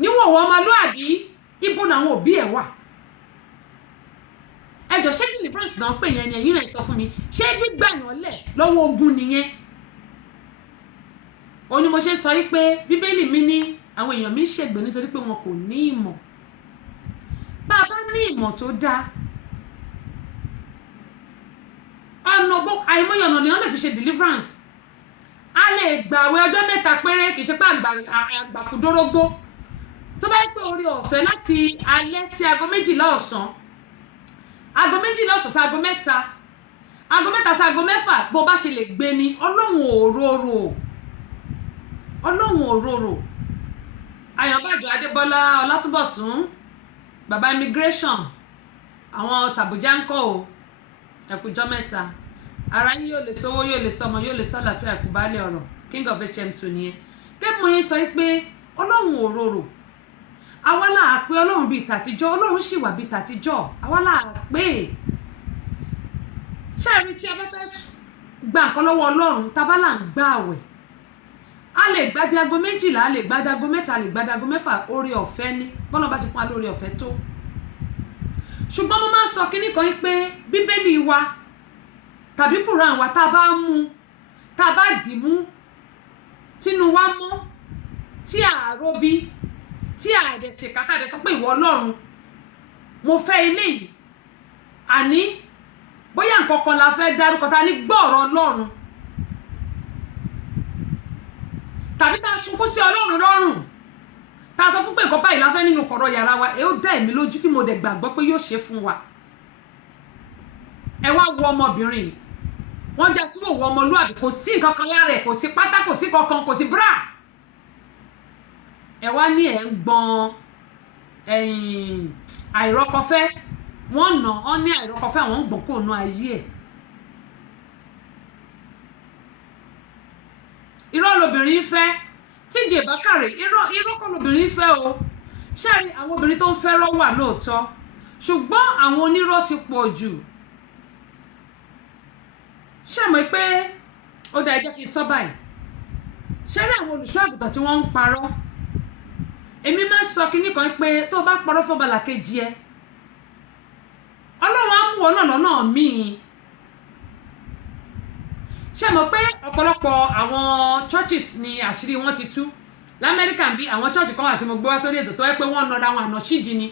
níwọ̀n wọ́n ọmọlúàbí ibo làwọn òbí ẹ̀ wà ẹjọ́ ṣé deliverance náà pè yẹn ni ẹ̀yin náà sọ fún mi ṣé gbígbà yàn lẹ̀ lọ́wọ́ ogun nìyẹn ó ní mo ṣe sọ yí pé bíbélì mi ní àwọn èèyàn mi ṣègbè nítorí pé wọn kò ní ìmọ̀ bá a bá ní ìmọ̀ tó dáa ọ̀nà àìmọye ọ̀nà ni wọ́n lè fi ṣe deliverance a lè gbààwẹ̀ ọjọ́ mẹ́ta péré kì í ṣe pé àgbàkúdórógbó tó bá yẹ pé orí ọ̀fẹ́ láti alẹ́ sí aago 12 ọ̀sán aago 12 ọ̀sán sí aago 3 aago 3 sí aago 6 bó bá ṣe lè gbé ni ọlọ́run òróró Àyànbájọ Adébọ́lá Ọlátúbọ̀sún bàbá immigration àwọn tàbújá ń kọ́ o ẹ̀kújọ́ mẹ́ta ara yín yóò lè sówó yóò lè sọmọ yóò lè sálàáfíà ẹ̀kúbálẹ̀ ọ̀rọ̀ king of HM2 nìyẹn kẹ́pù yín sọ pé ọlọ́run òróró àwa là á pé ọlọ́run bíi tàtijọ́ ọlọ́run sì wà bíi tàtijọ́ àwa là á pé ṣáàrí tí a bá fẹ́ gba nǹkan lọ́wọ́ ọlọ́run tá a bá là ń gbà àwẹ̀ a lè gbádé aago 12 a lè gbádé aago 3 a lè gbádé aago 6 oore ọ̀fẹ́ ní bọ́lá bá ṣe fún wa lórí ọ̀fẹ́ tó ṣùgbọ́n mo máa ń sọ kíní kan pé bíbélì wa tàbí Kùránì wa tá a bá mú tá a bá dì mú tínú wa mọ́ tí àárò bí tí àdẹ̀ ṣèkátà dẹ̀ sọ pé ìwọ ọlọ́run mo fẹ́ eléyìí àní bóyá nǹkan kan la fẹ́ dárúkọ ta ní gbọ́ọ̀rọ̀ ọlọ́run tàbí tá a sunkún sí ọlọ́run lọ́rùn tá a sọ fún pé nǹkan báyìí la fẹ́ nínú kọ̀rọ̀ yàrá wa ẹ ó dá èmi lójú tí mo dẹ̀ gbàgbọ́ pé yóò ṣe fún wa ẹ wá wo ọmọbìnrin wọ́n já sí òwò ọmọlúàbí kò sí nǹkan kan lára ẹ̀ kò sí pátá kò sí kankan kò sí bra ẹ wá ní ẹ̀ ń gbọ́n àìrọ́kọfẹ́ wọ́n nà ọ́ ní àìrọ́kọfẹ́ àwọn ń gbọ́n kó nu ayé ẹ̀ irọ́ lobìnrin fẹ́ tíjẹ bákàrẹ̀ irọ́ kọ́ lobìnrin fẹ́ o ṣáàrí àwọn obìnrin tó ń fẹ́ rọ́ wà lóòótọ́ ṣùgbọ́n àwọn onírọ́ ti pọ̀ jù ṣàmọ́ pé ó dá ẹjẹ́ kí n sọ báyìí ṣáàrí àwọn olùṣọ́ àgùntàn tí wọ́n ń parọ́ èmi máa ń sọ kinní kan pé tó bá parọ́ fọ́balà kejì ẹ ọlọ́run á mú ọ náà lọ́nà míì ṣé mọ̀ pé ọ̀pọ̀lọpọ̀ àwọn churches ni àṣírí wọn ti tú lamẹ́ríkà bí àwọn church kan àti mo gbé wá sórí ètò tó yẹ pé wọ́n nara wọn àná ṣídìí ni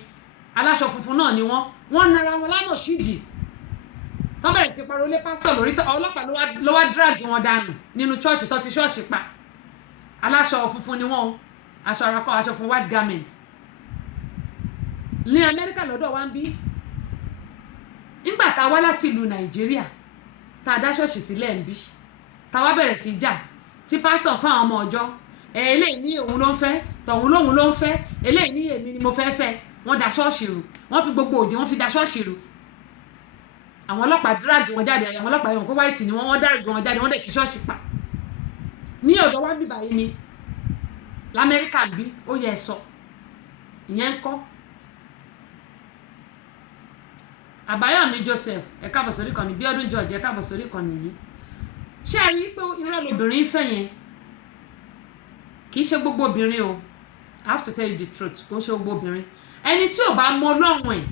aláṣọ funfun náà ni wọ́n nara wọn lánà ṣídìí tó bẹ̀rẹ̀ sí pariwo lé pásítọ̀ lórí ọlọ́pàá ló wá drag wọn dànù nínú church tó ti ṣọ́ọ̀ṣì pa aláṣọ funfun ni wọ́n aṣọ àràkọ aṣọ fún white garment ní amẹ́ríkà lọ́dọ̀ wa ń bí nígbà tá a wá láti ìlú nàìjíríà tá a dá ṣọ́ọ̀ṣì sílẹ̀ ń bí tá a wá bẹ̀rẹ̀ sí jà tí pásítọ̀ fún àwọn ọmọ ọjọ́ eléyìí ní òun ló ń fẹ́ tọ̀hún lóhun ló ń fẹ́ eléyìí ní èmi ni mo fẹ́ fẹ́ wọ́n da ṣọ́ọ̀ṣì rú wọ́n fi gbogbo òdì wọ́n fi da ṣọ́ọ̀ṣì rú àwọn ọlọ́pàá dírágì wọn jáde àwọn ọlọ́pàá yẹn wọ́n kó wáìtì ni wọ́n dárígì wọn jáde wọ́n dẹ̀ ti ṣọ́ọ̀ṣì pa ní ọ̀dọ̀ wa bíbá yìí ni lamẹ́ríkà bí ó yẹ sọ ìyẹn ń kọ́ àbáyọ̀mí Joseph ẹ káàbọ̀ sórí kan ní Bíọ́dún George ẹ káàbọ̀ sórí kan nìyí ṣé ẹ rí pé irọ́ lobìnrin fẹ́ yẹn kì í ṣe gbogbo obìnrin o I have to tell you the truth kò ń ṣe gbogbo obìnrin ẹni tí ò bá mọ Ọlọ́run ẹ̀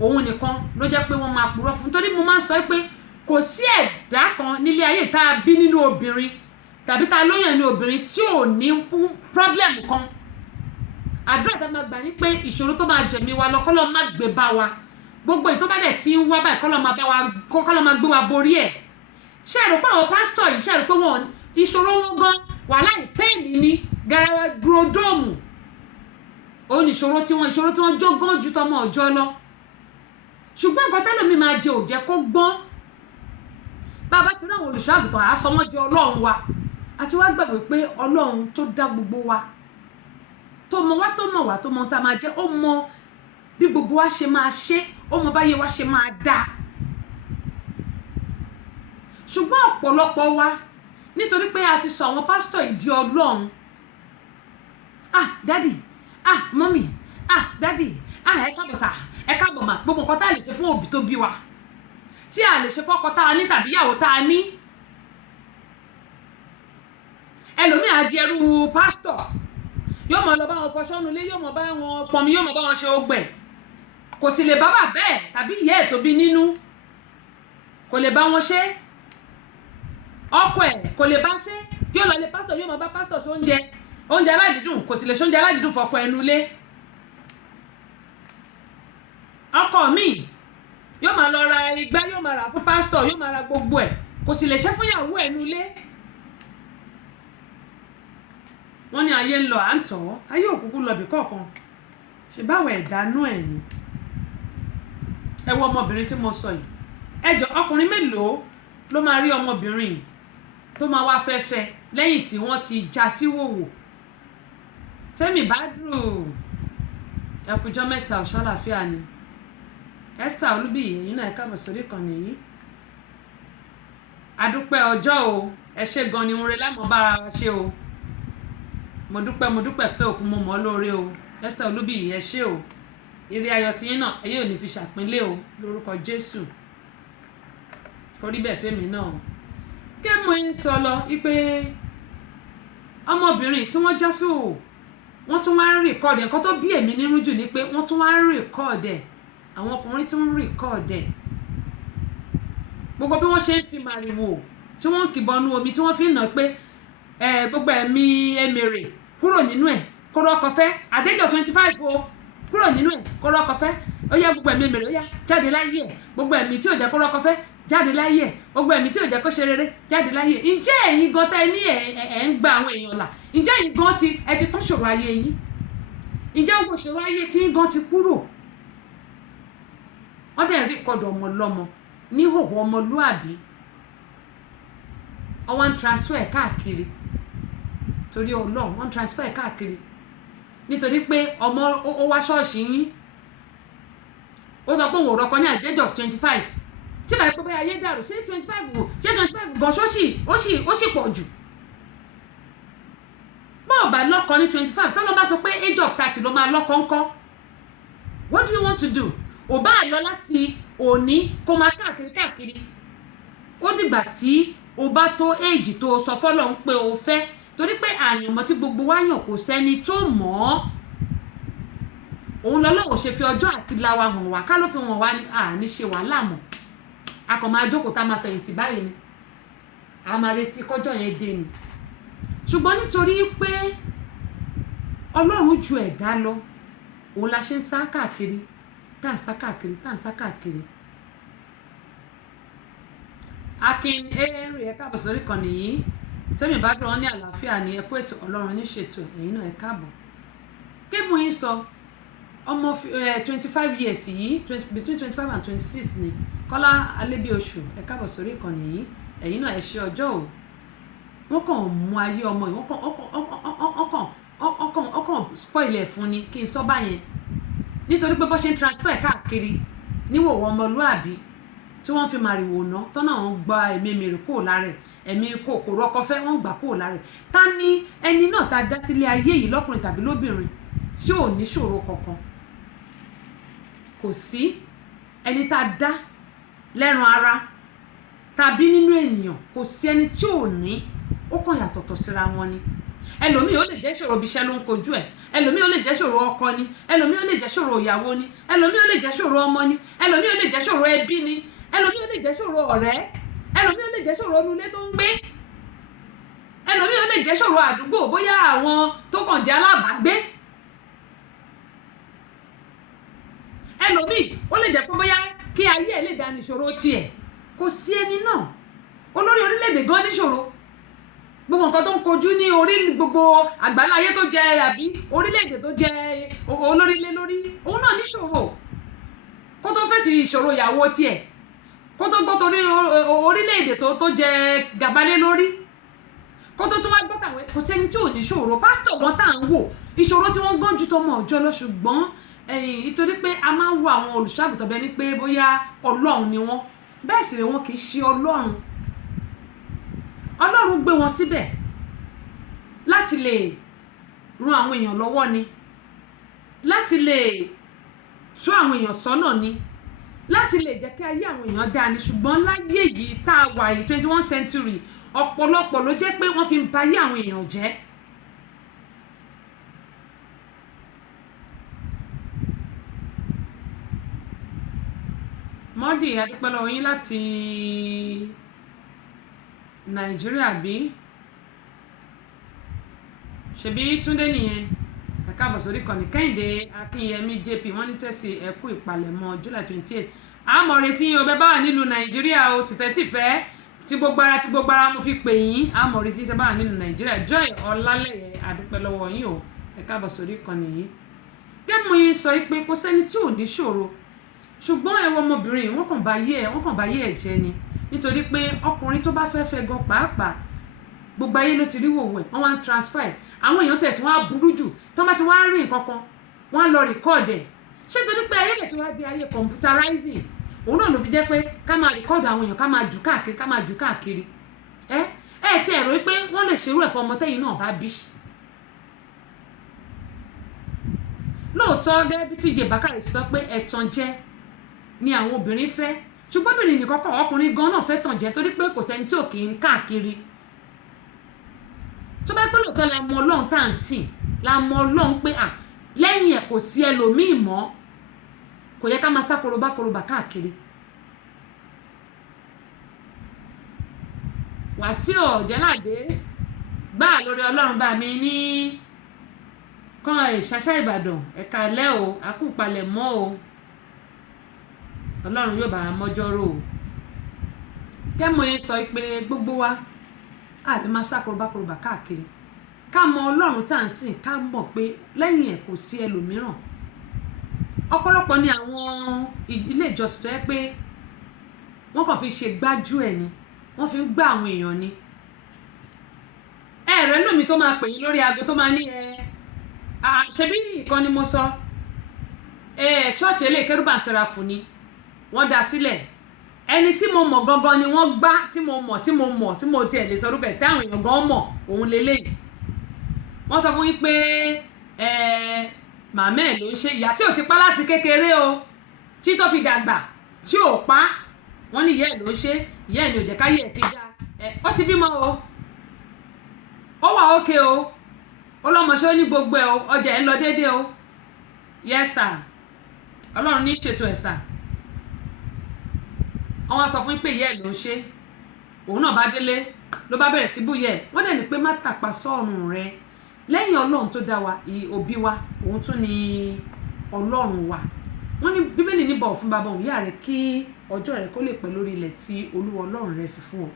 òun nìkan ló jẹ́ pé wọ́n máa purọ́ fún torí mo máa ń sọ pé kò sí ẹ̀dá kan nílé ayé tá a bí nínú obìnrin tàbí tá a lóyún ní obìnrin tí ò ní problem kan àdúrà tá a máa gbà ní pé ìṣòro tó máa jẹ̀mí wa lọ kọ́ lọ́ má gbé bá wa gbogbo èyí tó bá dẹ̀ tí ń wá báyìí kọ́ lọ́ máa gbé wa borí ẹ̀ ṣe é rò pé àwọn pásítọ̀ yìí ṣe é rò pé wọn ìṣòro wọn gan wàhálà ìpẹ́ẹ̀lì ní garawa grodóòmù òun ìṣòro tí wọ́n jó gan ju tọmọ ọjọ́ lọ ṣùgbọ́n nǹkan tẹ́lómi máa jẹ òjẹ́ kó gbọ́n bàbá ti rí àwọn olùṣọ́ àgùntàn àásọmọ́ jẹ ọlọ́run wa àti wá gbàgbé pé ọlọ́run tó dá gbogbo wa tó mọ wá tó mọ̀ wá tó mọ tá a máa jẹ́ ó mọ bí gbogbo wa ṣe máa ṣe ó mọ báyé wa ṣe máa dá ṣùgbọ́n ọ̀pọ̀lọpọ̀ wa nítorí pé a ti sọ àwọn pásítọ̀ ìdí ọlọ́run dádì mọ́mì dádì ẹ káàbọ̀ sà ẹ káàbọ̀ mà gbogbo nǹkan tá a lè ṣe fún òbí tó bí wa tí a lè ṣe fọ́kọ tá a ní tàbí ìyàwó tá a ní ẹlòmíà di ẹrú pásítọ̀ yóò mọ̀ lọ bá wọn fọṣọ nulẹ̀ yóò mọ̀ bá wọn pọnmi yóò mọ̀ bá wọn ṣe ogbẹ̀ kò sì lè bá bàbá ẹ̀ tàbí ìyá ẹ̀ tó bí nínú kò lè bá wọn ṣe ọkọ ẹ̀ kò lè bá ṣe yóò lọ lé pásítọ̀ yóò mọ̀ bá pásítọ̀ ṣe oúnjẹ aládìídùn kò sì lè ṣe oúnjẹ aládìídùn fọkọ ẹnu lé ọkọ mi yóò máa lọ ra igbá yóò máa rà fún pásítọ̀ yóò máa ra gbogbo ẹ̀ kò sì lè ṣe fún ìyàwó ẹnu lé wọ́n ní ayé ń lọ à ń tọ̀ ayé òkúkú lọ bì kọ̀ọ̀kan ṣe báwo ẹ̀dánú ẹ̀ ni ẹ wo ọmọbìnrin tí mo sọ yìí ẹjọ́ ọkùnrin mélòó ló máa rí ọmọbìnrin tó máa wá fẹ́fẹ́ lẹ́yìn tí wọ́n ti já sí wòwò Tẹ́mi Badru ẹkùjọ́ mẹ́ta ọ̀ṣọ́láfíà ni Esther Olúbíyì ẹ̀yin náà ẹ káàbọ̀ sórí ìkànnì yìí adúpẹ́ ọjọ́ o ẹ ṣé gan ni oore lámọ̀ bára wa ṣe o mo dúpẹ́ pé òkú mo mọ̀ lóore o Esther Olúbíyì ẹ ṣé o ire ayọ̀ tiyín náà ẹ yóò ní fi ṣàpínlẹ̀ o lórúkọ Jésù kò rí bẹ́ẹ̀ fẹ́mi náà kí mo ń sọ lọ wípé ọmọbìnrin tí wọ́n já sí o wọ́n tún wá ń rìkọ́ọ̀dì nǹkan tó bí èmi nínú jù ni pé wọ́n tún wá ń rìkọ́ọ̀dì àwọn ọkùnrin tún ń rìkọ́ọ̀dì gbogbo bí wọ́n ṣe ń fi màrìwò tí wọ́n ń kìbọnú omi tí wọ́n fi ń nà pé gbogbo ẹ̀mí emèrè kúrò nínú ẹ̀ kó rọ́kọ fẹ́ àdéjọ 25 o kúrò nínú ẹ̀ kó rọ́kọ fẹ́ ó yá gbogbo ẹ̀mí emèrè ó yá jáde láyé ẹ̀ gbogbo ẹ̀mí tí ò jẹ́ kó rọ́kọ fẹ́ jáde láyé ẹ̀ gbogbo ẹ̀mí tí ò jẹ́ kó ṣe rere jáde láyé ẹ̀ ǹjẹ́ ẹ̀yin gan tẹ́ ní ẹ̀ ń gba àwọn èèyàn là ǹjẹ́ ẹ̀yin gan ẹ ti tán ṣòro ayé yín ǹjẹ́ gbogbo ṣòro ayé tí yín gan ti kúrò wọ́n dẹ̀ rí ìkọdọ̀ ọmọ lọ́mọ níhòòhò ọmọlúàbí wọ́n ń transfer káàkiri torí Ọlọ́run wọ́n ń transfer káàkiri nítorí pé ọmọ ó wá ṣọ́ọ̀ṣì yín ó sọ pé òun ò rọ́kọ ní at the age of 25 tí báyìí pé bẹ́ẹ̀ ayé dàrú ṣé 25 gan ó sì pọ̀ jù bọ́ọ̀ bá lọ́kọ ní 25 tọ́lọ́ bá sọ pé age of 30 ló máa lọ́kọ ńkọ́ what do you want to do ò bá lọ láti òní kó máa káàkiri ó dìgbà tí o bá tó age tó sọ fọ́lọ́ ń pé o fẹ́ torí pé àyànmọ́ tí gbogbo wa yàn kò sẹ́ni tó mọ̀ ọ́ òun lọ́lọ́wọ́ ṣe fi ọjọ́ àti láwa hàn wá ká ló fi hàn wá ní àní ṣe wàhálà mọ̀ a kàn máa jókòó tá a máa fẹ̀yìntì báyìí ni a máa retí kọjọ́ yẹn dé ni ṣùgbọ́n nítorí pé Ọlọ́run ju ẹ̀dá lọ òun la ṣe ń sá káàkiri tá à ń sá káàkiri Akin Henry ẹ káàbọ̀ sórí kan nìyí Tẹ́mi Badru wọn ní àlàáfíà ní ẹ kú ètò Ọlọ́run ní ṣètò ẹ̀yin náà ẹ káàbọ̀ kí mo yín sọ ọmọ 25 years yìí between 25 and 26 ni Kọ́lá Alébíoṣù ẹ káàbọ̀ sórí kan nìyí ẹ̀yin náà ẹ ṣe ọjọ́ o wọ́n kàn mú ayé ọmọ yìí wọ́n kàn spoil ẹ̀ fún ni kí n sọ báyẹn nítorí pé bó ṣe ń transfer káàkiri níwòwò ọmọlúàbí tí wọ́n fi màrìwò ná tọ́nà wọn gba ẹ̀mí mèrè kúrò lára ẹ̀ ẹ̀mí kòkòrò ọkọ fẹ́ wọ́n gbà kúrò lára ẹ̀ ta ni ẹni náà ta dá sílé ayé yìí lọ́kùnrin tàbí lóbìnrin tí ò ní ṣòro kankan kò sí ẹni tá dá lẹ́ran ara tàbí nínú ènìyàn kò sí ẹni tí ò ní ó kàn yàtọ̀tọ̀ síra wọn ni ẹlòmíì ó lè jẹ́ ṣòro ibi iṣẹ́ ló ń kojú ẹ̀ ẹlòmíì ó lè jẹ́ ṣòro ọkọ ni ẹlòmíì ó lè jẹ́ ṣòro ìyàwó ni ẹlòmíì ó lè jẹ́ ṣòro ọmọ ni ẹlòmíì ó lè jẹ́ ṣòro ẹbí ni ẹlòmíì ó lè jẹ́ ṣòro ọ̀rẹ́ ẹlòmíì ó lè jẹ́ ṣòro onúlé tó ń gbé ẹlòmíì ó lè jẹ́ ṣòro àdúgbò bóyá àwọn tó kàn jẹ́ alábàágbé ẹlòmíì ó lè jẹ́ pé bóyá kí ayé ẹ̀ lè dá níṣòro tiẹ̀ kò sí ẹni náà olórí orílẹ̀-èdè gan níṣòro gbogbo nǹkan tó ń kojú ní orí gbogbo àgbáláyé tó jẹ àbí orílẹ̀-èdè tó jẹ olórí lé lórí òun náà níṣòro kó tó fèsì ìṣòro ìyàwó tiẹ̀ kó tó gbọ́ torí orílẹ̀-èdè tó jẹ gàbálé lórí kó tó wá gbọ́ tàwọn kò sẹ́ni tí ò níṣòro pásítọ̀ gan tá à ń wò ìṣòro tí wọ́n gán ju tọmọ ọjọ́ lọ ṣùgbọ́n nítorí pé a máa ń wo àwọn olùṣàgùtàn bẹ́ẹ̀ ni pé bóyá Ọlọ́run ni wọ́n bẹ́ẹ̀ sì rẹ̀ wọn kì í ṣe Ọlọ́run gbé wọn síbẹ̀ láti lè ran àwọn èèyàn lọ́wọ́ ni láti lè tú àwọn èèyàn sọ́nà ni láti lè jẹ́ kí ayé àwọn èèyàn dáa ni ṣùgbọ́n láyé yìí tá a wà yìí 21st century ọ̀pọ̀lọpọ̀ ló jẹ́ pé wọ́n fi ń ba ayé àwọn èèyàn jẹ́ mọ́dì adúpẹ́ lọ́wọ́ yín láti nàìjíríà bí ṣebí túndé nìyẹn ẹ káàbọ̀ sórí ìkànnì kẹ́hìndé akínyẹmí jp wọ́n ní tẹ̀sí ẹ̀kú ìpalẹ̀mọ́ july 28 àmọ́ retí yín o bẹ́ẹ̀ bá wà nílùú nàìjíríà o tìfẹ́tìfẹ́ tí gbogbo ara mo fi pè yín àmọ́ retí tẹ́ bá wà nílùú nàìjíríà joy ọlálẹ́yẹ adúpẹ́ lọ́wọ́ yín o ẹ káàbọ̀ sórí ìkànnì yìí gẹ́gẹ́ mo yín sọ pé kò sẹ́ni tí ò ní ṣòro ṣùgbọ́n ẹ̀wọ̀ ọmọbìnrin wọ́n kàn bá yé ẹ̀ jẹ́ ni nítorí pé ọkùnrin tó bá fẹ́ gan pàápàá gbogbo ayé ló ti rí wòwò ẹ̀ wọ́n wá ń transfer ẹ̀ àwọn èèyàn tẹ̀sí wọ́n á burú jù tó bá ti wá rí nǹkan kan wọ́n á lọ record ẹ̀ ṣé torí pé ayé lè ti wá di ayé computerizing òun náà ló fi jẹ́ pé ká máa record àwọn èèyàn ká máa jù káàkiri ẹ ti ẹ̀rọ pé wọ́n lè ṣerú ẹ̀ fún ọmọ tẹ́yìn náà bá bí lóòótọ́ gẹ́gẹ́ bí TJ Bakare sọ pé ẹ̀tàn jẹ ni àwọn obìnrin fẹ́ ṣùgbọ́n obìnrin nìkan kọ́ ọkùnrin gan náà fẹ́ tàn jẹ torí pé kò sẹ́ni tí ò kì í káàkiri tó bá pẹ́ lóòótọ́ la mọ ọlọ́run tá à ń sìn la mọ ọlọ́run pé lẹ́yìn ẹ̀ kò sí ẹlòmíì mọ́ kò yẹ ká máa sá korobá káàkiri Wàsíù Ọ̀jẹ́ládé gbáà lórí ọlọ́run bá mi ní kan ìṣàṣà Ìbàdàn ẹ̀ka ẹ̀lẹ́ o àkúpalẹ̀ mọ́ o ọlọ́run yóò bá a mọ́jọ́rò o kẹ́mọ̀ yẹn sọ pé gbogbo wa a lè máa sá korobá káàkiri ká mọ ọlọ́run tá à ń sìn ká mọ̀ pé lẹ́yìn ẹ̀ kò sí ẹlòmíràn ọ̀pọ̀lọpọ̀ ni àwọn ilé ìjọsìn tó yẹ pé wọ́n kàn fi ṣe gbájú ẹ̀ ni wọ́n fi ń gbá àwọn èèyàn ni ẹ̀rẹ́ lómi tó máa pè yín lórí aago tó máa ní ṣebí ìkan ni mo sọ ṣọ́ọ̀ṣì ilé Kérúbù Séráfù ni wọ́n dá sílẹ̀ ẹni tí mo mọ̀ gangan ni wọ́n gbá tí mo tiẹ̀ lè sọ orúkọ ẹ̀ táwọn èèyàn gan mọ̀ òun lélẹ́yìí wọ́n sọ fún yín pé màmá ẹ̀ ló ń ṣe ìyá tí ò ti pa láti kékeré o tí tó fi dàgbà tí ò pa wọ́n ní ìyá ẹ̀ ló ń ṣe ìyá ẹ̀ ní ò jẹ́ káyé ẹ̀ ti dá ó ti bímọ o ó wà ókè o ọlọ́mọṣẹ́ ó ní gbogbo ẹ̀ o ọjà ẹ̀ ń lọ déédéé o yes sir ọlọ́run ní ṣètò ẹ̀ sà wọ́n wá sọ fún pé ìyá ẹ̀ ló ń ṣe òun náà bá délé ló bá bẹ̀rẹ̀ sí búyẹ̀ wọ́n dẹ̀ ní pé má tàpá sọ́ọ̀rùn rẹ lẹ́yìn ọlọ́run tó dá wa òbí wa òun tún ní ọlọ́run wa wọ́n ní bíbélì ní bọ̀wọ̀ fún bàbá òun ìyá rẹ̀ kí ọjọ́ rẹ̀ kó lè pẹ́ lórí ilẹ̀ tí olúwa ọlọ́run rẹ̀ fi fún ọ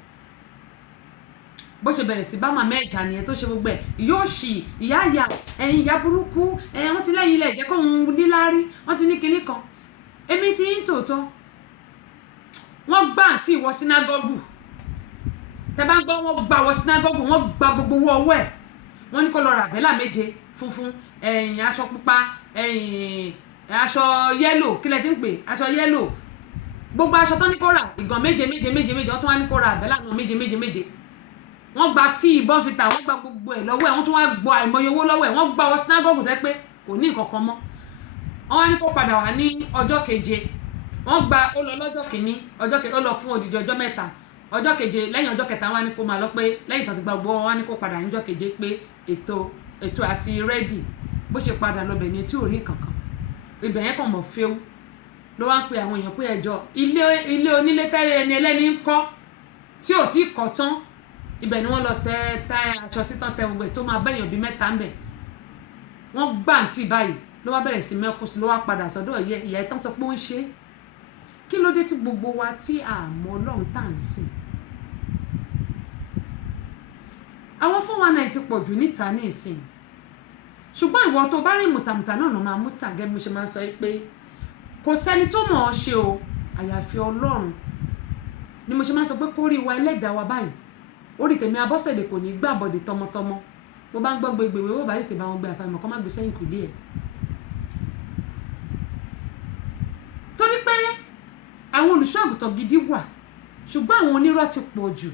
bó ṣe bẹ̀rẹ̀ sí bá màmá ẹ̀jà nìyẹn tó ṣe gbogbo ẹ̀ yóò ṣì ìyá àyà ẹ̀yìn ìyá burúkú wọ́n ti lẹ́yìn ilẹ̀ jẹ́ kó ń níláárí wọ́n ti ní kinní kan èmi ti ń tòótọ́ wọ́n gbà àti ìwọ sínágọ́gù tẹ́ bá ń gbọ́ wọ́n gbà wọ sínágọ́gù wọ́n gba gbogbo owó ọwọ́ ẹ̀ wọ́n ní kó lọ ra àbẹ́là méje funfun aṣọ pupa aṣọ yẹ́lò kílẹ̀ tí ń pè aṣọ yẹ́lò gbogbo aṣọ tán ní kó rà ìgàn méje wọ́n tún wá ní kó ra àbẹ́là náà méje wọ́n gba tí ìbọn fi tà wọ́n gba gbogbo ẹ̀ lọ́wọ́ ẹ̀ wọ́n tún wá gbọ́ àìmọye owó lọ́wọ́ ẹ̀ wọ́n gba wọ sínágọ́gù tẹ́ pé kò ní nǹkan kan mọ́ wọ́n wá ní kó padà wá ní ọjọ́ keje wọ́n gba ó lọ lọ́jọ́ kìíní ó lọ fún odidi ọjọ́ mẹ́ta ọjọ́ keje lẹ́yìn ọjọ́ kẹta wọ́n á ní kó máa lọ pé lẹ́yìn tó ti gba gbogbo wọn wá ní kó padà níjọ́ keje pé ètò àti rẹ́dì bó ṣe padà lọ́bẹ̀ ní etí òrí kankan ibẹ̀ yẹn kàn mọ̀ fẹ́ው ló wá ń pe àwọn èèyàn pé ẹjọ́ ilé onílé tẹ́lẹ̀ ẹni ẹlẹ́ni ń kọ́ tí ò tí kọ́ tán ibẹ̀ ni wọ́n lọ tẹ aṣọ sítan tẹ gbogbo tó máa bẹ́yàn bíi mẹ́ta ń bẹ̀ wọ́n gbà ń tì báyìí ló wá bẹ̀rẹ̀ sí mẹ́kù sí ló wá padà sọ́dọ̀ ìyá ìtàn sọ pé ó ń ṣe kí ló dé tí gbogbo wa tí àmọ́ ọlọ́run tá à ń sìn àwọn 419 ti pọ̀ jù níta ní ìsìn ṣùgbọ́n ìwọ tó bá rìn mùtàmùtà náà ló máa mú tà gẹ́gẹ́ bí mo ṣe máa ń sọ pé kò sẹ́ni tó mọ̀ ọ́ ṣe o àyàfi ọlọ́run ni mo ṣe máa ń sọ pé kó rí wa ẹlẹ́dàá wa báyìí orí tèmi Abọ́sẹ̀dé kò ní gbàbọ̀dé tọmọtọmọ bó bá ń gbọ́ gbégbèwé wọ́n bá sì ti bá wọn gbé àfàìmọ̀ kọ́ má gbé sẹ́yìn kùlé ẹ̀ torí pé àwọn olùṣọ́ àgùntàn gidi wà ṣùgbọ́n àwọn onírọ́ ti pọ̀ jù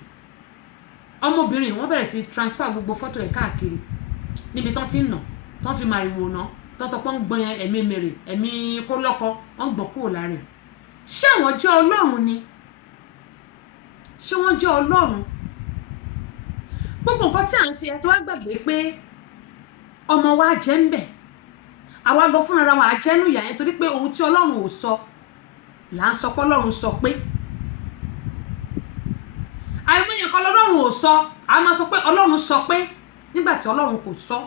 ọmọbìnrin wọ́n bẹ̀rẹ̀ sí transfer gbogbo fọ́tò ẹ̀ káàkiri níbi tán ti ń nà tán fi màrìwò ná tọ́tọ́ pọ́n gbọ́n ẹ̀mí mèrè ẹ̀mí kó lọ́kọ wọ́n gbọ́n kúrò lára ẹ̀ ṣé àwọn jẹ́ ọlọ́run ni ṣé wọ́n jẹ́ ọlọ́run gbogbo nǹkan tí à ń ṣe àti wá gbàgbé pé ọmọ wa jẹ́ ń bẹ̀ àwa gan fúnra wa jẹ́nu ìyá yẹn torí pé ohun tí ọlọ́run ò sọ là ń sọ pé Ọlọ́run sọ pé àìmọye kan lọ́lọ́run ò sọ a máa sọ pé Ọlọ́run sọ pé nígbà tí Ọlọ́run kò sọ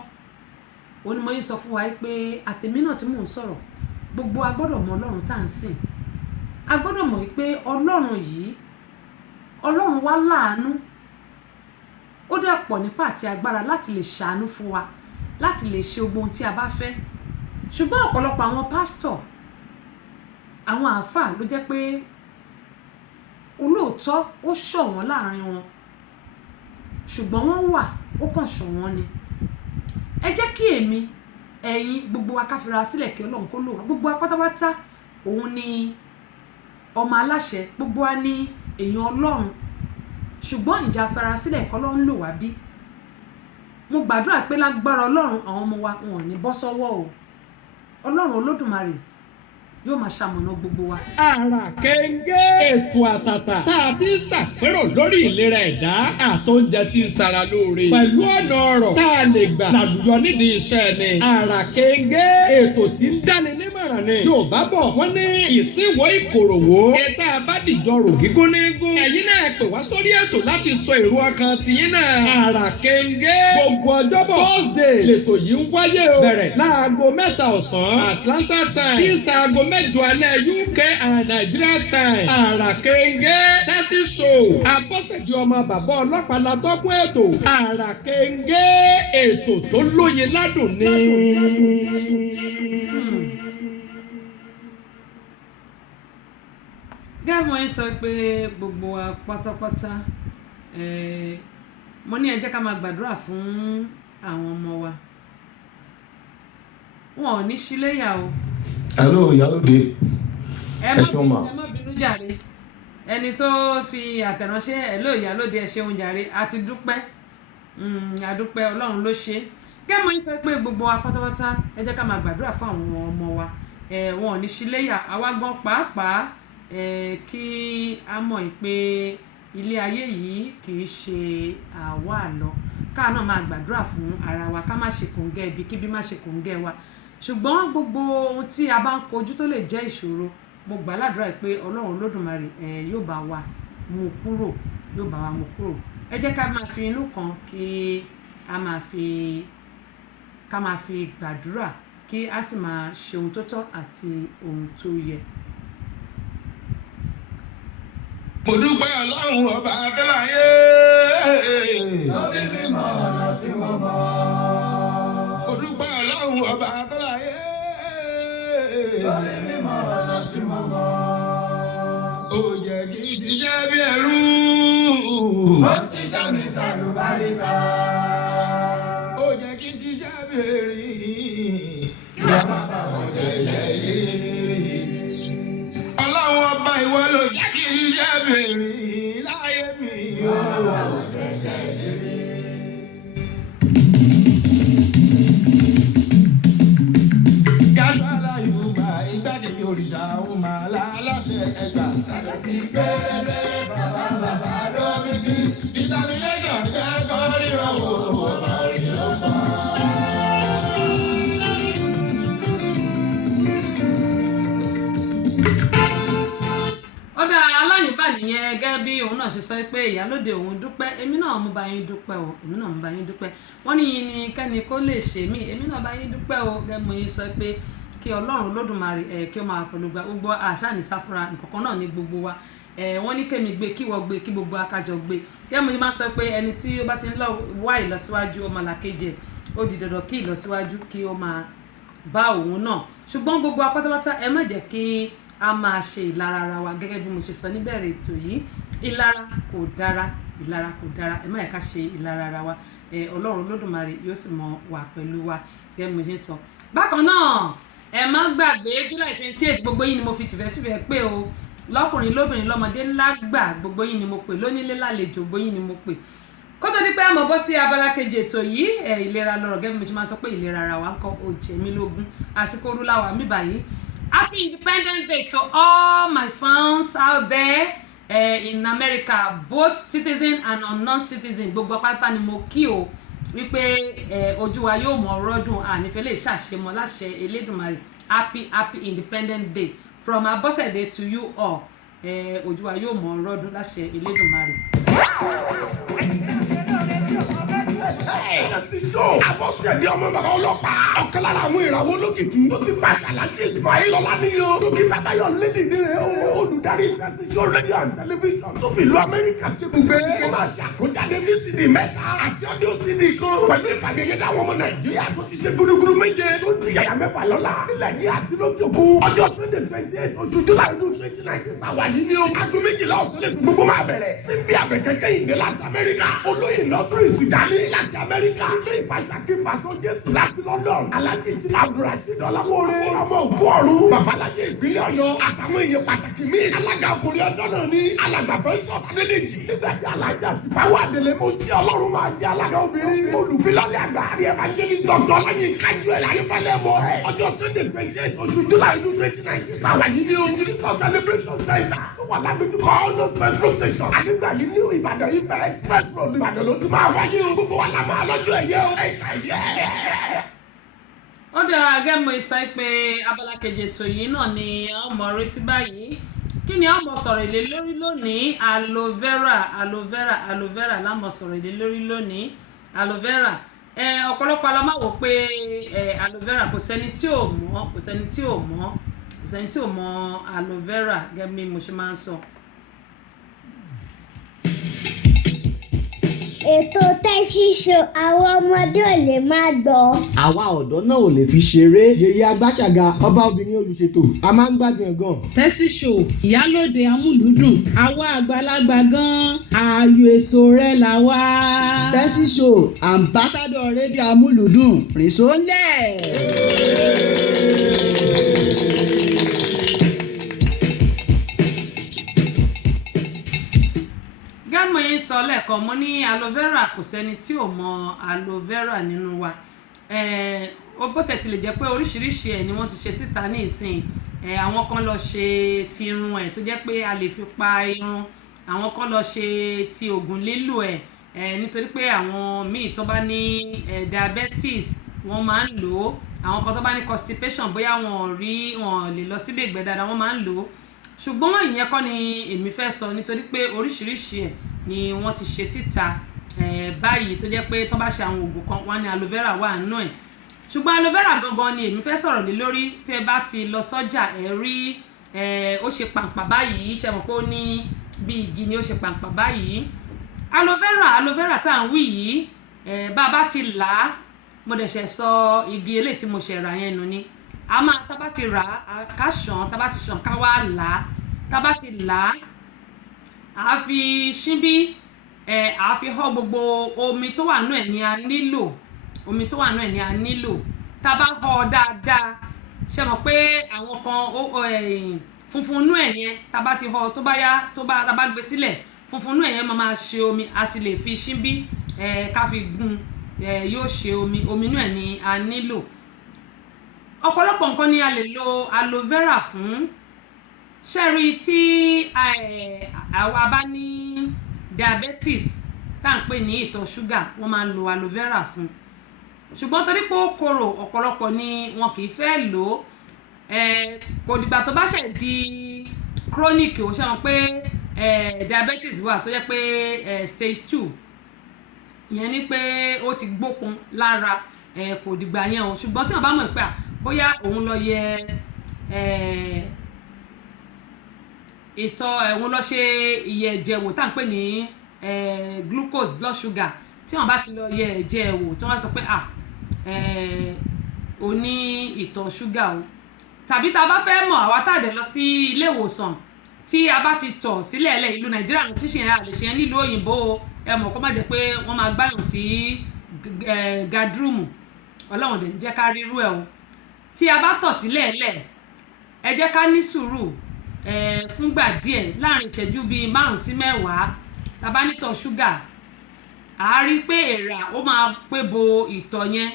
ó ní mo yín sọ fún wa pé àtẹ̀mí náà tí mò ń sọ̀rọ̀ gbogbo a gbọ́dọ̀ mọ Ọlọ́run tá à ń sìn a gbọ́dọ̀ mọ̀ pé Ọlọ́run yìí Ọlọ́run wa láàánú ó dẹ̀ pọ̀ nípa àti agbára láti lè ṣàánú fún wa láti lè ṣe gbogbo ohun tí a bá fẹ́ ṣùgbọ́n ọ̀pọ̀lọpọ̀ àwọn pásítọ̀ àwọn àáfàá ló jẹ́ pé olóòótọ́ ó ṣọ̀wọ́n láàrin wọn ṣùgbọ́n wọ́n wà ó kàn ṣọ̀wọ́n ni ẹ jẹ́ kí èmi ẹ̀yin gbogbo wa ká fira sílẹ̀ kí Ọlọ́run kó lò wá gbogbo wa pátápátá òun ni ọmọ aláṣẹ gbogbo wa ní èèyàn Ọlọ́run ṣùgbọ́n ìjà fara sílẹ̀ kọ́ Ọlọ́run lò wá bí mo gbàdúrà pé lágbára Ọlọ́run àwọn ọmọ wa wọn ò ní bọ́ sọ́wọ́ o Ọlọ́run Olódùmarè yóò máa ṣamọ̀nà gbogbo wa. Àrà kẹ́ńgẹ́ ètò àtàtà tá a ti ń ṣàpérò lórí ìlera ẹ̀dá àtóúnjẹ tí ń ṣara lóore. Pẹ̀lú ọ̀nà ọ̀rọ̀ tá a lè gbà làlùyọ nídìí iṣẹ́ ni. Àrà kẹ́ńgẹ́ ètò tí ń dáni nímọ̀ràn ni. Yorùbá bọ̀ wọ́n ní ìsìnwó ìkòròwò. Ètò àbádìjọrò gígún ní gún. Ẹ̀yin náà pè wá sórí ètò láti sọ èrò ọkàn tiyín náà. Àrà kẹ́ńgẹ́ gbogbo ọjọ́bọ̀ Thursday lètò yìí ń wáyé o. Bẹ̀rẹ̀ láago 3 ọ̀sán Atlanta time. Tí sáago 8 alẹ́ UK and Nigeria time. Àrà kẹ́ńgẹ́ tẹ́sí show. Abọ́sẹ̀dì ọmọ bàbá ọlọ́pàá la tọ́kún ètò. Àrà kẹ́ńgẹ́ ètò tó lóyin ládùn ni. Gẹ́gẹ́ bí sọ pé gbogbo wa pátápátá mo ní ẹ jẹ́ ká máa gbàdúrà fún àwọn ọmọ wa wọn ò ní ṣíléyà o. Hello, Ìyálóde. Ẹ má bínú jàre ẹni tó fi àtẹ̀ránṣẹ́ hello Ìyálóde ẹ ṣeun jàre a ti dúpẹ́ àdúpẹ́ Ọlọ́run ló ṣe gẹ́gẹ́ bí sọ pé gbogbo wa pátápátá ẹ jẹ́ ká máa gbàdúrà fún àwọn ọmọ wa wọn ò ní ṣíléyà àwa gan pàápàá kí a mọ̀ pé ilé ayé yìí kì í ṣe àwa àlọ́ káà náà máa gbàdúrà fún ara wa ká má ṣe kòǹgẹ́ ibi kíbi má ṣe kòǹgẹ́ wa ṣùgbọ́n gbogbo ohun tí a bá ń kojú tó lè jẹ́ ìṣòro mo gbà ládùúrà pé Ọlọ́run Olódùmarè yóò bá wa mú kúrò ẹ jẹ́ ká máa fi inú kan kí a máa fi gbàdúrà kí a sì máa ṣe ohun tó tọ́ àti ohun tó yẹ. Mo dúpẹ́ Ọlọ́run ọba Adéláyé. Lórí mímọ́ ọ̀nà tí mo mọ̀. Mo dúpẹ́ Ọlọ́run ọba Adéláyé. Lórí mímọ́ ọ̀nà tí mo mọ̀. Ó jẹ́ kí n ṣiṣẹ́ bí ẹrú. Mo ṣiṣẹ́ mi ṣàlùbáríkà. Ó jẹ́ kí n ṣiṣẹ́ bí erin. Yóò má bà wọ́n jẹ́ yìí. Ọlọ́run ọba ìwọ ló jẹ́ kí n ṣiṣẹ́ bí erin láyé mi. Yóò má bà wọ́n jẹ́ yìí. Gàdúrà Yorùbá igbákejì òrìṣà òun màá láṣẹ ẹgbà. Àjàtì gbélé bàbá lóbìbí. Determination jẹ́ kọ́ ríran wò ọ̀nà ìlọ́gbà. Ọ̀dà aláyùnbá nìyẹn gẹ́gẹ́ bí òun náà ṣe sọ pé Ìyálóde òun dúpẹ́ èmi náà mo bá yín dúpẹ́ o èmi náà mo bá yín dúpẹ́ wọ́n ní yín ni kẹ́ni kó lè ṣe mí èmi náà bá yín dúpẹ́ o gẹ́gẹ́ mo yín sọ pé kí Ọlọ́run Olódùmarè kí ó máa pẹ̀lú gbogbo àṣà ní sáfúra nǹkan náà ní gbogbo wa wọ́n ní kémi gbé kí wọ́n gbé kí gbogbo akájọ gbé gẹ́gẹ́ mo yín máa sọ pé ẹni tí ó bá ti ń lọ wá ìlọsíwájú ọmọlàkejì ó di dandan kí ìlọsíwájú kí ó máa bá òun náà ṣùgbọ́n gbogbo apátápátá ẹ má jẹ́ kí a máa ṣe ìlara ara wa gẹ́gẹ́ bí mo ṣe sọ níbẹ̀rẹ̀ ètò yìí ìlara kò dára ẹ má yẹ ká ṣe ìlara ara wa Ọlọ́run Olódùmarè yóò sì mọ wà pẹ̀lú wa gẹ́gẹ́ bí mo ṣe ń sọ. Bákan náà ẹ má gbàgbé July 28 gbogbo yín ni mo fi tìfẹ́tìfẹ́ pé o lọ́kùnrin lóbìnrin lọ́mọdé lágbà gbogbo yín ni mo pè lónílé lálejò gbogbo yín ni mo pè kó tó di pé a mọ̀ bọ́ sí abala kejì ètò yìí ìlera lọ́rọ̀ gẹ́gẹ́ bí mo ṣe máa sọ pé ìlera ara wa ń kọ́ ó jẹ mí lógún àsìkò orú làwà mí báyìí. Happy Independence Day to all my fans out there in America, both citizen and non-citizen. Gbogbo pátá ni mo kí o wípé ojú wa yóò mọ ọrọ́dún ànífẹ́ lè ṣàṣemọ láṣẹ Elédùmarè. Happy Independence Day from Abọ́sẹ̀dé to you all ojú wa yóò mọ ọrọ̀dún láṣẹ Elédùmarè. Abọ́sẹ̀dé ọmọ bàbá ọlọ́pàá ọ̀kan lára àwọn ìràwọ̀ olókìkí tó ti pa Sàlájì Ismail Ọláníyan dókítà Báyọ̀ lédìdí rẹ̀ olùdarí tẹlifíṣọ̀n rédíò and tẹlifíṣọ̀n tó fi ìlú Amẹ́ríkà ṣe gbogbo ó máa ṣàkójáde VCD mẹ́ta àti audio CD kan pẹ̀lú ìfàgẹ́gẹ́ dáwọn ọmọ Nàìjíríà tó ti ṣe gúrúgúrú méje tó ti yàyà mẹ́fà lọ́la nílẹ̀ yìí àti lójoogun ọjọ́ Sunday 28 oṣù July 2019 tàwa yìí ni ó aago 12 ọ̀sán lè tún gbogbo máa bẹ̀rẹ̀ síbi àbẹ̀kẹ́kẹ́ ìdè láti Amẹ́ríkà olóyè nọ́sírì Tìjání láti Amẹ́ríkà ilé ìfàṣàkí fàṣọ Jésù láti London Alhaji Ìtìlá Abdulrasheed Ọlámọ̀ọ́rẹ́ ọmọ ògùn ọ̀run babalájẹ ìpínlẹ̀ Ọ̀yọ́ àtàwọn èèyàn pàtàkì míì alága ọkùnrin ọjọ́ náà ní alàgbà Festus Adédèjì nígbà tí alájà Sífáwọ́ Adélé mo ṣe Ọlọ́run máa jẹ alága obìnrin olùfilọ́lẹ̀ àgbà àrí evangelist Dr. Ọláyínká Joel Ayéfẹ́lẹ́ mọ́ ẹ̀ ọjọ́ Sunday 28 oṣù July 2019 tàwa yìí ní ohun Jesus celebration center tó wà lábẹ́júkọ́ ọ̀nà metro station àdìgbà yìí ní Ìbàdàn Ifẹ̀ express road Ìbàdàn ló ti máa wáyé o gbogbo wa la máa lọ́jọ́ ẹ̀yẹ o ẹ̀ṣà ẹ̀yẹ. Ó dára gẹ́gẹ́ sọ pé abala kejì ètò yìí náà ni a ó mọ rí sí báyìí kí ni a ó mọ sọ̀rọ̀ èlé lórí lónìí aloe vera la mọ sọ̀rọ̀ èlé lórí lónìí aloe vera ọ̀pọ̀lọpọ̀ la máa wò pé aloe vera kò sẹ́ni tí ò mọ̀ aloe vera gẹ́gẹ́ bí mo ṣe máa ń sọ. Ètò Tẹ́sí Show àwọn ọmọdé ò lè máa gbọ́. Àwa ọ̀dọ́ náà ò lè fi ṣeré. Yèyé Agbáṣàga ọba obìnrin olùṣètò a máa ń gbádùn ẹ̀ gan. Tẹ́sí Show ìyálòde amúlùúdùn àwa àgbàlagbà gan ààyò ètò rẹ̀ là wá. Tẹ́sí Show ambassador rédíò amúlùúdùn rìnsólẹ̀. Gámọ̀ yín sọ lẹ́ẹ̀kan mo ní aloe vera kò sẹ́ni tí ò mọ aloe vera nínú wa ó bó tẹ̀ ti lè jẹ́ pé oríṣiríṣi ẹ̀ ni wọ́n ti ṣe síta ní ìsìn àwọn kan lọ ṣe ti irun ẹ̀ tó jẹ́ pé a lè fi pa irun àwọn kan lọ ṣe ti oògùn lílò ẹ̀ nítorí pé àwọn míì tó bá ní diabetes wọ́n máa ń lò ó àwọn kan tó bá ní constipation bóyá wọn lè lọ síbi ìgbẹ́ dáadáa wọ́n máa ń lò ó ṣùgbọ́n ìyẹn kọ́ ni èmi fẹ́ sọ nítorí pé oríṣiríṣi ẹ̀ ni wọ́n ti ṣe síta báyìí tó jẹ́ pé tó bá ṣe àwọn oògùn kan wọ́n ní aloe vera wà nínú ẹ̀ ṣùgbọ́n aloe vera gangan ni èmi fẹ́ sọ̀rọ̀ lé lórí tí ẹ bá ti lọ sọ́jà ẹ rí ó ṣe pàǹpà báyìí ṣe mọ̀ pé ó ní bí igi ni ó ṣe pàǹpà báyìí aloe vera tá à ń wí yìí bá a bá ti là á mo dẹ̀ ṣe sọ igi eléyìí tí mo ṣe rà yẹn nù ni a máa tá bá ti rà á ká ṣàn tá bá ti ṣàn ká wá là á tá bá ti là á a fi ṣíbí a fi họ́ gbogbo omi tó wà nú ẹ̀ ni a nílò tá bá họ́ dáadáa ṣe mọ̀ pé àwọn kan funfun nú ẹ̀ yẹn tá bá ti họ́ tó bá yá tá bá gbé sílẹ̀ funfun nú ẹ̀ yẹn máa ṣe omi a sì lè fi ṣíbí ká fi gún yóò ṣe omi nú ẹ̀ ni a nílò ọ̀pọ̀lọpọ̀ nǹkan ni a lè lo aloe vera fún ṣẹ́rí tí àwa bá ní diabetes tá à ń pè ní ìtọ̀ ṣúgà wọ́n máa ń lo aloe vera fún ṣùgbọ́n torí pé ó korò ọ̀pọ̀lọpọ̀ ni wọn kì í fẹ́ lò ó kò dìgbà tó bá ṣẹ̀ di chronic ó ṣe wọn pé diabetes wà tó jẹ́ pé stage 2 ìyẹn ni pé ó ti gbókun lára kò dìgbà yẹn o ṣùgbọ́n tí wọ́n bá mọ̀ pé bóyá òun lọ yẹ ìtọ̀ òun lọ ṣe ìyẹ̀ ẹ̀jẹ̀ wò tá à ń pè ní glucose blood sugar tí wọ́n bá ti lọ yẹ ẹ̀jẹ̀ wò tí wọ́n sọ pé o ní ìtọ̀ ṣúgà o tàbí tá a bá fẹ́ mọ̀ àwa tá a dẹ̀ lọ sí ilé ìwòsàn tí a bá ti tọ̀ sílẹ̀ ẹ̀lẹ́ ìlú Nàìjíríà ló ti ṣe àlèṣe nílùú òyìnbó ẹ mọ̀ kó má jẹ́ pé wọ́n máa gbáyàn sí gadroom Ọlọ́run dẹ̀ jẹ́ ká rírú ẹ̀ o tí a bá tọ̀ sílẹ̀ ẹ̀lẹ́ ẹ jẹ́ ká ní sùúrù fúngbà díẹ̀ láàrin ìṣẹ́jú bíi 5 sí 10 tá bá nítọ̀ ṣúgà a rí pé èèrà ó máa pé bo ìtọ̀ yẹn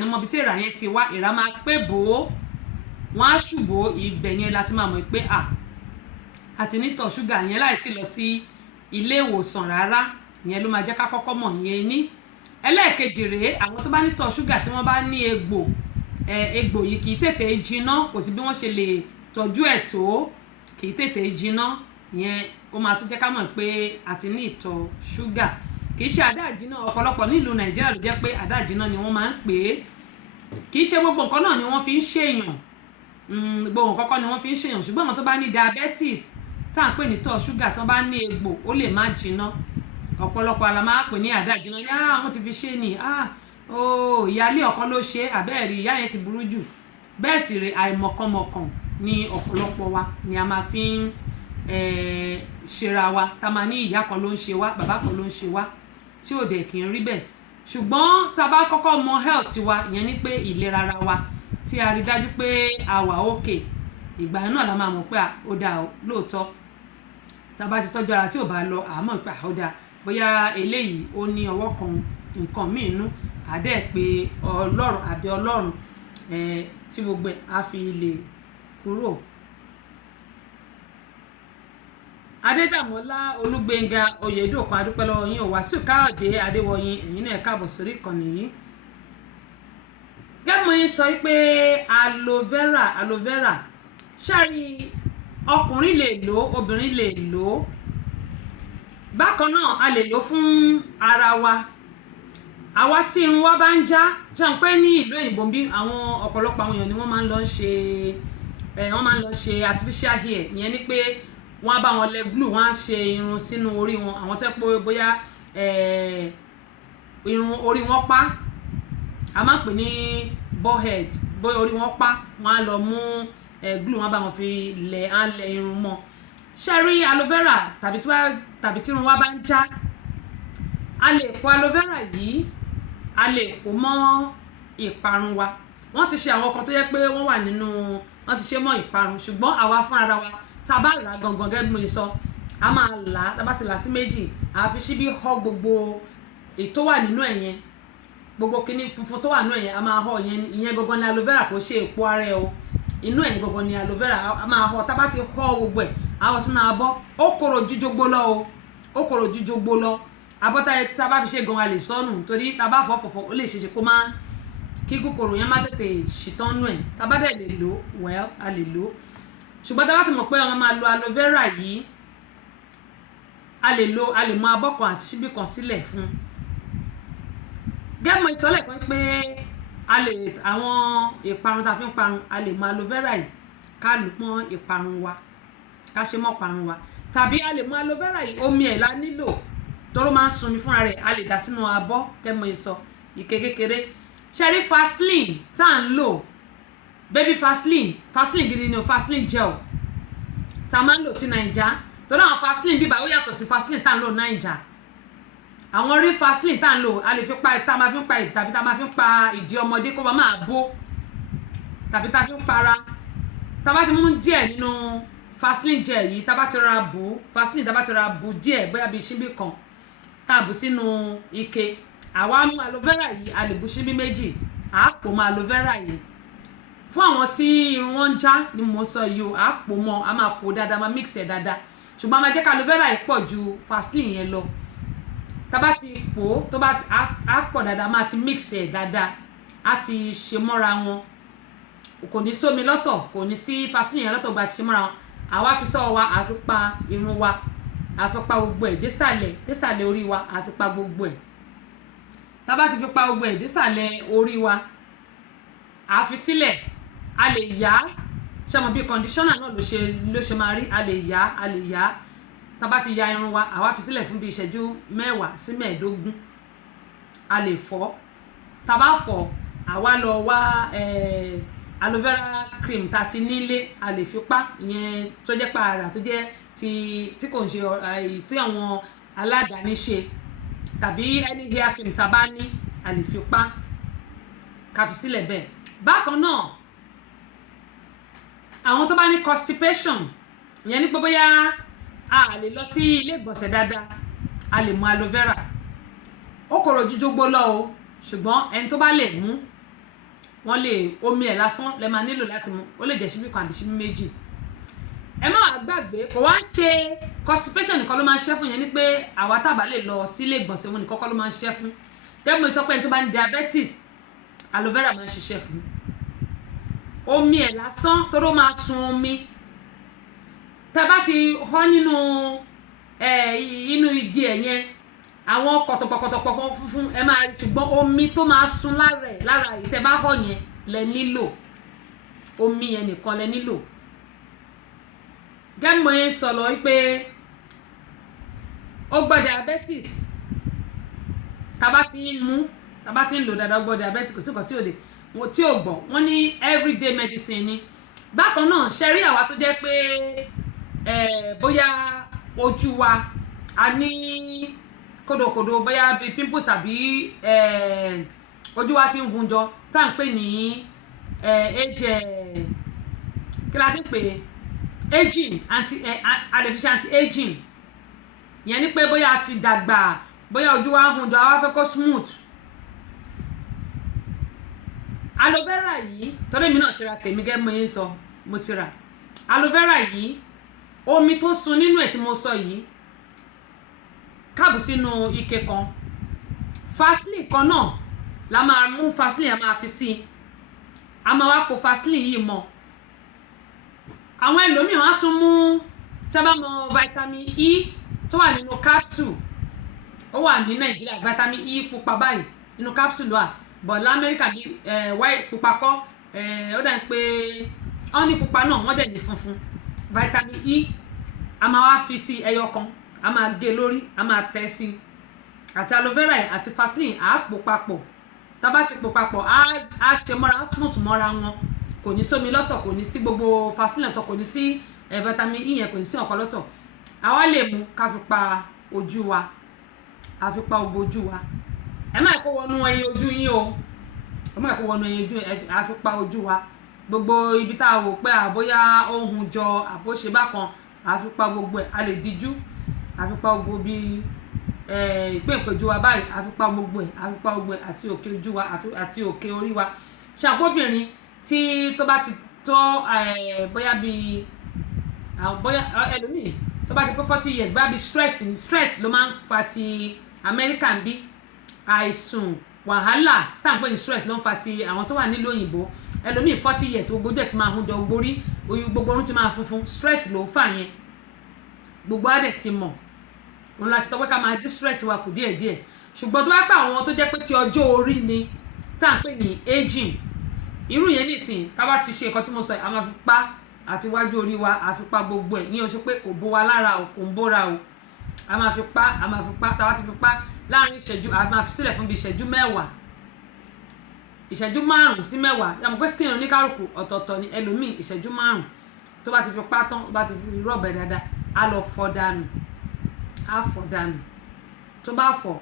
ní mọ̀ bí tí èèrà yẹn ti wá èèrà máa pé bò ó wọ́n á ṣùbò ibẹ̀ yẹn láti máa mọ̀ pé àti nítọ̀ ṣúgà yẹn láì tí lọ sí ilé ìwòsàn rárá ìyẹn ló máa jẹ́ ká kọ́kọ́ mọ̀ yẹn ní ẹlẹ́ẹ̀kejì rèé àwọn tó bá nítọ̀ ṣúgà tí wọ́n bá ní egbò yìí kì í tètè jiná kò sí bí wọ́n ṣe lè tọ́jú ẹ̀ tó kì í tètè jiná yẹn ó máa tún jẹ́ ká mọ̀ pé a ti ní ìtọ̀ ṣúgà. Kì í ṣe àdáàjínà, ọ̀pọ̀lọpọ̀ nílùú Nàìjíríà ló jẹ́ pé àdáàjínà ni wọ́n máa ń pè é. Kì í ṣe gbogbo nǹkan náà ni wọ́n fi ń ṣèyàn, gbogbo nǹkan kọ́ ni wọ́n fi ń ṣèyàn, ṣùgbọ́n àwọn tó bá ní diabetes tá à ń pè ní ìtọ̀ ṣúgà tó bá ní egbò ó lè má jiná. Ọ̀pọ̀lọpọ̀ àlà máa pè ní àdáàjínà ní wọ́n ti fi ṣe ni ìyáálé ọ̀kan ló ṣe àbẹ́ẹ̀rí ìyá yẹn ti burú jù. Bẹ́ẹ̀ sì rè àìmọ̀kànmọ̀kàn ní ọ̀pọ̀lọpọ̀ wa ni a máa fi ń ṣera wa, tá máa ní ìyá kan ló ń ṣe wá, bàbá kan ló ń ṣe wá, tí ò dẹ̀ kì í rí bẹ́ẹ̀. Ṣùgbọ́n tá a bá kọ́kọ́ mọ health wa, ìyẹn ni pé ìlera ara wa, tí a rí dájú pé a wà okay, ìgbà náà la máa mọ̀ pé ó dáa lóòótọ́. Tá a bá ti tọ́jú ara tí ò bá lọ àmọ́ pé ó dáa, bóyá eléyìí ó ní ọwọ́ kan nǹkan míì nú, àdẹ́ pé Ọlọ́run àbí Ọlọ́run tí gbogbo ẹ̀ á fi lè kúrò. Adédàmọ́lá Olúgbénga Oyèdòkun adúpẹ́ lọ́wọ́ yín. Wàsíù Káyọ̀dé Adéwọyìn, ẹ̀yin náà káàbọ̀ sórí ìkànnì yìí. Gẹ́mọ̀ yín sọ pé aloe vera ṣáàrí ọkùnrin lè lò, obìnrin lè lò. Bákan náà a lè lò fún ara wa. Àwa tí irun wa bá ń já, jẹun pé ní ìlú òyìnbó bí àwọn ọ̀pọ̀lọpọ̀ àwọn èèyàn ni wọ́n máa ń lọ ṣe artificial hair, ìyẹn ni pé wọ́n á bá wọn lẹ glue, wọ́n á ṣe irun sínú orí wọn. Àwọn tẹ́ pé bóyá irun orí wọn pa, a máa ń pè ní bald, bóyá orí wọn pa, wọ́n á lọ mú glue, wọ́n á bá wọn fi lẹ irun mọ́. Ṣé rí aloe vera tàbí tí irun wa bá ń já, a lè po aloe vera yìí, a lè po mọ́ ìparun wa. Wọ́n ti ṣe àwọn kan tó yẹ pé wọ́n ti ṣe mọ́ ìparun, ṣùgbọ́n àwa fún ara wa tá bá là gangan gẹ́gẹ́ bí mo sọ, a máa là, tá bá ti là sí méjì, a fi ṣíbí họ gbogbo èyí tó wà nínú ẹ̀ yẹn, gbogbo kíní funfun tó wà nínú ẹ̀ yẹn a máa họ ìyẹn gangan ní aloe vera, kò ṣe èpo ara ẹ o, inú ẹ̀ gangan ní aloe vera a máa họ. Tá bá ti họ gbogbo ẹ̀ a wọ sínú abọ́, ó korò ju jogbo lọ o, ó korò ju jogbo lọ. Abọ́ tá bá fi ṣe gan a lè sọnù, torí tá bá fọ́ fọ̀fọ̀ ó lè ṣeṣe kó má kí kòkòrò yẹn má tètè ṣìtàn nù ẹ̀. Tá bá dẹ̀ lè lò a lè lò. Ṣùgbọ́n tá bá ti mọ̀ pé wọ́n máa lo aloe vera yìí, a lè mú abọ́ kan àti ṣíbí kan sílẹ̀ fún. Gẹ́mọ̀ ìsọ̀lẹ̀ kan pé àwọn ìparun tá fi ń parun, a lè mú aloe vera yìí ká lò mọ́ ìparun wa, ká ṣe mọ́ ìparun wa. Tàbí a lè mú aloe vera yìí, omi ẹ̀ la nílò tóró máa ń sunmi fúnra rẹ̀, a lè dà sínú abọ́, gẹ́mọ̀ ìsọ ike kékeré. Ṣé rí Vaseline tá à ń lò, baby Vaseline gidi ni o, Vaseline gel tá a máa ń lò ti Naija, torí àwọn Vaseline bíbá ó yàtọ̀ sí Vaseline tá à ń lò Naija. Àwọn rí Vaseline tá à ń lò a lè fi pa tá a máa fi ń pa ìdí, tàbí tá a máa fi ń pa ìdí ọmọdé kó bá máa bó, tàbí tá a fi ń para. Tá a bá ti mú díẹ̀ nínú Vaseline gel yìí, tá a bá ti ra bù Vaseline, tá a bá ti ra bù díẹ̀ bóyá bí ṣíbí kan, tá a bù sínú ike, àwa mú aloe vera yìí, a lè bù ṣíbí méjì, à pò mọ́ aloe vera yìí. Fún àwọn tí irun wọn ń já ni mo sọ yìí o, a pò mọ́, a máa pò dáadáa, máa mix ẹ̀ dáadáa. Ṣùgbọ́n a máa jẹ́ ká aloe vera yìí pọ̀ ju Vaseline yẹn lọ. Tá bá ti pò tó bá a pọ̀ dáadáa, máa ti mix ẹ̀ dáadáa, a ti ṣe mọ́ra wọn, kò ní sómi lọ́tọ̀, kò ní sí Vaseline yẹn lọ́tọ̀, gba ti ṣe mọ́ra wọn. Àwa fi sọ́wọ́ wa, a fi pa irun wa, a fi pa gbogbo ẹ̀ désàlẹ̀ orí wa, a fi pa gbogbo ẹ̀. Tá bá ti fi pa gbogbo ẹ̀ désàlẹ̀ orí wa, a fi sílẹ̀, a lè yá, ṣe mọ̀ bí conditioner náà ló ṣe máa rí, a lè yá. Tá bá ti ya irun wa, àwa fi sílẹ̀ fún bí ìṣẹ́jú 10 sí 15, a lè fọ̀. Tá bá fọ̀, àwa lọ wá aloe vera cream tá ti nílé, a lè fi pa, ìyẹn tó jẹ́ pààrà, tó jẹ́ tí kò ń ṣe tí àwọn aládàáni ṣe, tàbí any hair cream tá bá ní, a lè fi pa, ká fi sílẹ̀ bẹ́ẹ̀. Bákan náà, àwọn tó bá ní constipation, ìyẹn ní pé bóyá a lè lọ sí ilé ìgbọ̀nsẹ̀ dáadáa, a lè mú aloe vera. Ó korò ju jogbo lọ o, ṣùgbọ́n ẹni tó bá lè mú, wọ́n lè omi ẹ̀ lásán lẹ máa nílò láti mú, ó lè jẹ́ ṣíbí kan àbí ṣíbí méjì. Ẹ má wá gbàgbé, kò wá ṣe constipation nìkan ló máa ń ṣe fún, yẹn ni pé àwa tábà lè lọ sí ilé ìgbọ̀nsẹ̀ wọn nìkan kọ́ ló máa ń ṣe fún. Gẹ́gẹ́ bí mo sọ pé ẹni tó bá ní diabetes, aloe vera máa ń ṣiṣẹ́ fún. omi ẹ̀ lásán tóró máa sun omi tẹ́ bá ti họ́ nínú inú igi ẹ̀ yẹn àwọn kọ̀tọ̀pọ̀kọ̀tọ̀pọ̀ funfun ẹ máa ṣùgbọ́n omi tó máa sun lára yìí tẹ́ bá họ́ yẹn lẹ nílò omi yẹn nìkan lẹ nílò gẹ́mọ̀ yẹn sọ̀rọ̀ wípé ó gbọ́ diabetes tàbá ti ń lò dáadáa ó gbọ́ diabetes kò sí nǹkan tí ò gbọ́ wọ́n ní everyday medicine ni bákan náà ṣe rí àwa tó jẹ́ pé bóyá ojú wa a ní kódòkódò bóyá bíi pimples àbí ojú wa ti ń hun jọ tá à ń pè ní kí la ti ń pè aging artificial anti-aging yẹn ni pé bóyá a ti dàgbà bóyá ojú wa ń hun jọ àwa fẹ́ kó smooth aloe vera yìí torí mi náà ti ra tèmi gẹ́gẹ́ mo yín sọ mo ti rà aloe vera yìí omi tó sun nínú ẹ̀ tí mo sọ yìí káàbù sínú ike kan Vaseline kan náà la máa mú Vaseline a máa fi sí a máa wá po Vaseline yìí mọ́ àwọn ẹlòmíràn á tún mú tẹ́bá mọ vitamin E tó wà nínú capsule ó wà ní Nàìjíríà vitamin E pupa báyìí nínú capsule wà bọ̀ lamẹ́ríkà bí white pupa kọ́ ó dà ń pé wọ́n ní pupa náà wọ́n dẹ̀ ní funfun vitamin E a máa wá fi sí ẹyọ kan a máa gé lórí a máa tẹ̀ sí àti aloe vera àti Vaseline á pò papọ̀ tá bá ti pò papọ̀ á ṣe mọ́ra á smooth mọ́ra wọn kò ní sómi lọ́tọ̀ kò ní sí gbogbo Vaseline lọ́tọ̀ kò ní sí vitamin E yẹn kò ní sí ọ̀kan lọ́tọ̀ àwa lè mú ká fi pa ojú wa a fi pa gbogbo ojú wa ẹ má kó wọnú ẹyin ojú yín o ẹ má kó wọnú ẹyin ojú a fi pa ojú wa gbogbo ibi tá a wò pé àbóyá ohun jọ àbóṣe bákan a fi pa gbogbo ẹ̀ a lè díjú a fi pa gbogbo bí ìpéǹpéjú wa báyìí a fi pa gbogbo ẹ̀ a fi pa gbogbo ẹ̀ àti òkè ojú wa àti òkè orí wa ṣàpọ̀bìnrin tí tó bá ti tó bóyá bí bóyá ẹlòmíì tó bá ti pé 40 years bóyá bí stress ló máa ń fa ti American bí àìsùn wàhálà tá à ń pè ní stress ló ń fa ti àwọn tó wà nílùú òyìnbó ẹlòmíì 40 years gbogbo ojú ẹ̀ ti máa hun jọ gbogbo orun ti máa funfun stress ló ń fà yẹn gbogbo adẹ̀ ti mọ̀ òun láti sọ pé ká máa dí stress wa kù díẹ̀díẹ̀ ṣùgbọ́n tó bá pa àwọn tó jẹ́ pé ti ọjọ́ orí ni tá à ń pè ní aging irú yẹn nìsín tá bá ti ṣe nǹkan tí mo sọ yìí a máa fi pa àti wájú orí wa a fi pa gbogbo ẹ̀ ní o ṣe pé kò bó wa lára o kò ń bóra o a máa fi pa tá bá ti fi pa láàrin ìṣẹ́jú a máa fi sílẹ̀ fún bí ìṣẹ́jú 10 ìṣẹ́jú 5 sí 10 yàmọ̀ pé skin oníkálùkù ọ̀tọ̀ọ̀tọ̀ ni ẹlòmíì ìṣẹ́jú 5 tó bá ti fi pa tán bá ti fi rọ̀bẹ̀ dáadáa á lọ fọ̀ dànù á fọ̀ dànù tó bá fọ̀